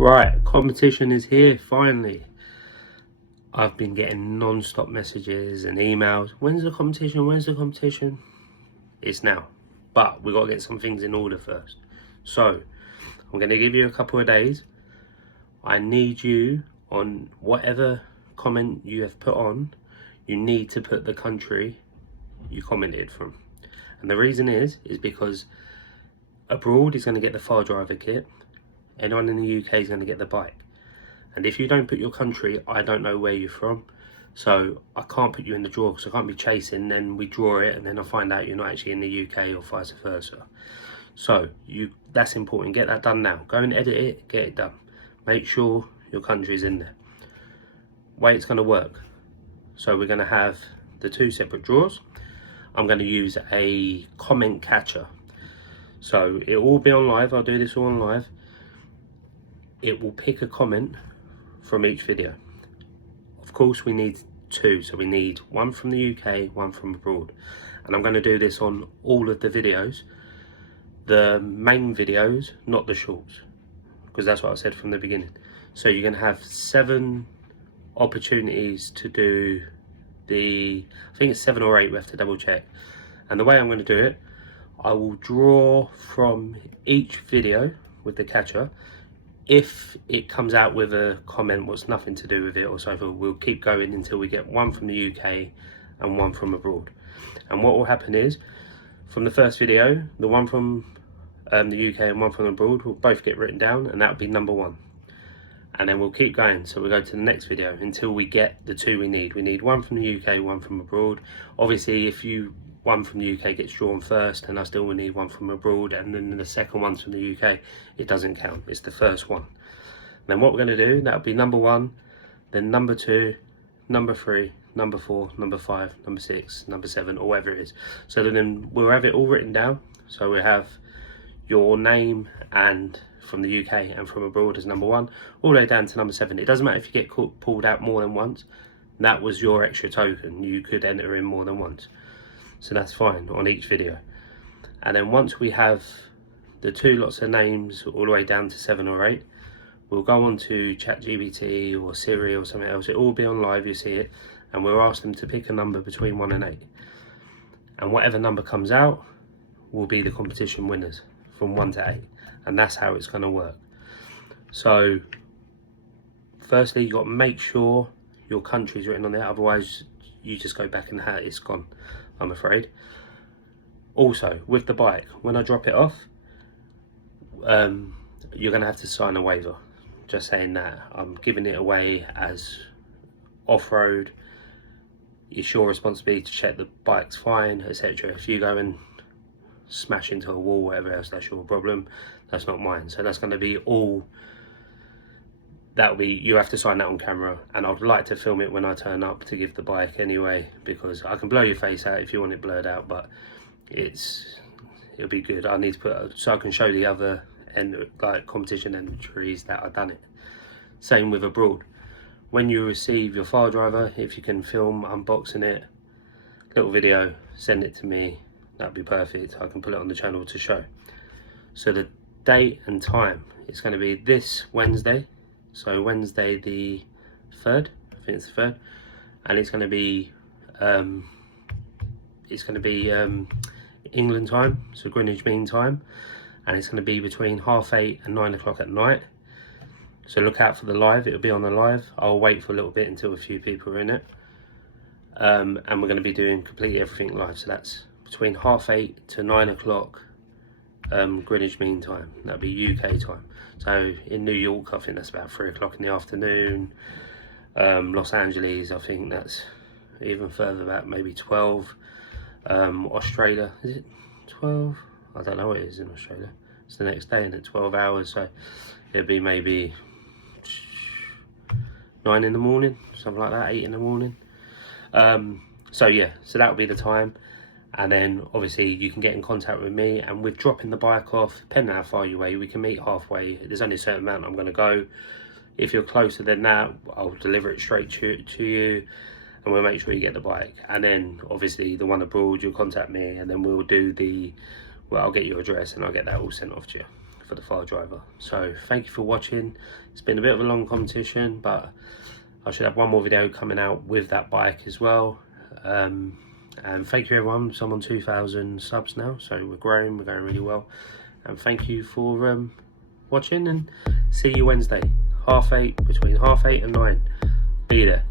Right, competition is here finally. I've been getting non-stop messages and emails. When's the competition? When's the competition? It's now. But we've got to get some things in order first. So, I'm going to give you a couple of days. I need you on whatever comment you have put on, you need to put the country you commented from. And the reason is because abroad is going to get the far driver kit. Anyone in the UK is going to get the bike. And if you don't put your country, I don't know where you're from. So I can't put you in the draw because I can't be chasing, then we draw it and then I find out you're not actually in the UK or vice versa. So that's important. Get that done now. Go and edit it, get it done. Make sure your country's in there. Way it's going to work. So we're going to have the two separate draws. I'm going to use a comment catcher. So it will all be on live. I'll do this all on live. It will pick a comment from each video. Of course we need two, so we need one from the UK, one from abroad. And I'm going to do this on all of the videos, the main videos, not the shorts, because that's what I said from the beginning. So you're going to have 7 opportunities to do I think it's 7 or 8, we have to double check. And the way I'm going to do it, I will draw from each video with the catcher. If it comes out with a comment what's nothing to do with it or so forth, we'll keep going until we get one from the UK and one from abroad. And what will happen is, from the first video, the one from the UK and one from abroad will both get written down, and that'll be number 1. And then we'll keep going, so we'll go to the next video until we get the 2 we need. We need one from the UK, one from abroad. Obviously, if one from the UK gets drawn first and I still will need one from abroad, and then the second one's from the UK, it doesn't count, it's the first one. And then what we're going to do, that'll be number 1, then number 2, number 3, number 4, number 5, number 6, number 7, or whatever it is. So then we'll have it all written down. So we have your name and from the UK and from abroad as number 1, all the way down to number 7. It doesn't matter if you get pulled out more than once. That was your extra token. You could enter in more than once. So that's fine on each video. And then once we have the 2 lots of names all the way down to 7 or 8, we'll go on to ChatGPT or Siri or something else. It will be on live, you see it, and we'll ask them to pick a number between 1 and 8. And whatever number comes out will be the competition winners from 1 to 8. And that's how it's going to work. So firstly, you've got to make sure your country's written on there, otherwise you just go back in the hat, it's gone, I'm afraid. Also, with the bike, when I drop it off, you're going to have to sign a waiver. Just saying that I'm giving it away as off-road. It's your responsibility to check the bike's fine, etc. If you go and smash into a wall, whatever else, that's your problem. That's not mine. So that's going to be all. That'll be, you have to sign that on camera, and I'd like to film it when I turn up to give the bike anyway, because I can blow your face out if you want it blurred out, but it'll be good. I need to put, so I can show the other like competition entries that I've done it. Same with abroad. When you receive your file driver, if you can film unboxing it, little video, send it to me, that'd be perfect. I can put it on the channel to show. So the date and time, it's going to be this Wednesday. So Wednesday the 3rd, I think it's the 3rd, and it's going to be England time, so Greenwich Mean Time, and it's going to be between 8:30 and 9 o'clock at night. So look out for the live, it'll be on the live. I'll wait for a little bit until a few people are in it, and we're going to be doing completely everything live. So that's between 8:30 to 9 o'clock Greenwich Mean Time. That'll be UK time. So in New York, I think that's about 3 o'clock in the afternoon. Los Angeles, I think that's even further back, maybe 12. Australia, is it 12? I don't know what it is in Australia. It's the next day and it's 12 hours, so it'll be maybe 9 in the morning, something like that, 8 in the morning. So yeah, so that'll be the time. And then obviously you can get in contact with me, and with dropping the bike off, depending on how far you weigh, we can meet halfway. There's only a certain amount I'm going to go. If you're closer than that, I'll deliver it straight to you, and we'll make sure you get the bike. And then obviously the one abroad, you'll contact me, and then we'll well, I'll get your address and I'll get that all sent off to you for the file driver. So thank you for watching. It's been a bit of a long competition, but I should have one more video coming out with that bike as well. And thank you everyone. So I'm on 2,000 subs now, so we're growing, we're going really well. And thank you for watching, and see you Wednesday, 8:30, between 8:30 and 9. Be there.